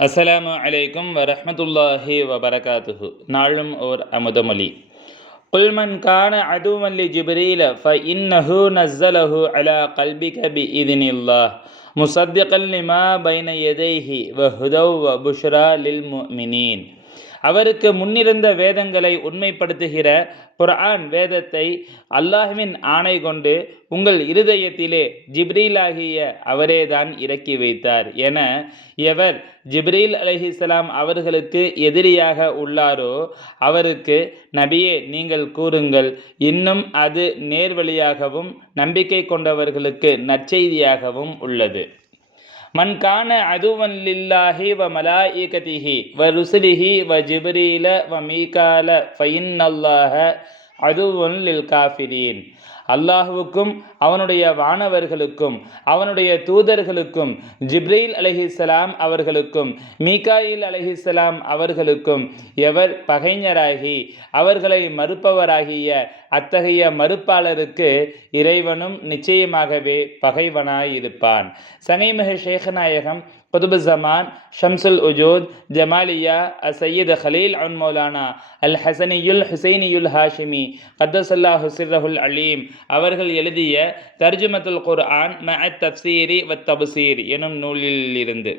அஸ்ஸலாமு அலைக்கும் வரஹமத்துல்லாஹி வபரகாத்துஹு நாளும் ஓர் அமுதமொழி குல்மன் கான அதுவன் லி ஜிப்ரீல ஃப இன்னஹு நஸ்ஸலஹு அலா கல்பிக பி இதினில்லாஹ் முசத்திகன் லிமா பைன எதைஹி வஹுதவ் வபுஷ்ரா லில் முமினீன் அவருக்கு முன்னிருந்த வேதங்களை உண்மைப்படுத்துகிற குர்ஆன் வேதத்தை அல்லாஹ்வின் ஆணை கொண்டு உங்கள் இருதயத்திலே ஜிப்ரீலாகிய அவரேதான் இறக்கி வைத்தார். என எவர் ஜிப்ரீல் அலைஹிஸ்ஸலாம் அவர்களுக்கு எதிரியாக உள்ளாரோ அவருக்கு நபியே நீங்கள் கூறுங்கள் இன்னும் அது நேர்வழியாகவும் நம்பிக்கை கொண்டவர்களுக்கு நற்செய்தியாகவும் உள்ளது. மன் கான அதுவன் லில்லாஹி வ மலாயிகதிஹி வ ருசுலிஹி வ ஜிப்ரீல வ மீகால ஃபயின் அல்லாஹ அதுவன் லில் காஃபிரீன் அல்லாஹுவுக்கும் அவனுடைய வானவர்களுக்கும் அவனுடைய தூதர்களுக்கும் ஜிப்ரீல் அலஹிசலாம் அவர்களுக்கும் மீகாயில் அலஹிசலாம் அவர்களுக்கும் எவர் பகைஞராகி அவர்களை மறுப்பவராகிய அத்தகைய மறுப்பாளருக்கு இறைவனும் நிச்சயமாகவே பகைவனாயிருப்பான். சனைமிக ஷேகநாயகம் குதுபு ஜமான் ஷம்சுல் உஜூத் ஜமாலியா சையீத் ஹலீல் அன் மௌலானா அல் ஹசனியுல் ஹுசைனியுல் ஹாஷிமி கத்தசல்லா ஹுசிர்ரஹுல் அலீம் அவர்கள் எழுதிய தர்ஜுமத்துல் குர்ஆன் ம தப்சீரி வ தபுசீர் எனும் நூலில் இருந்து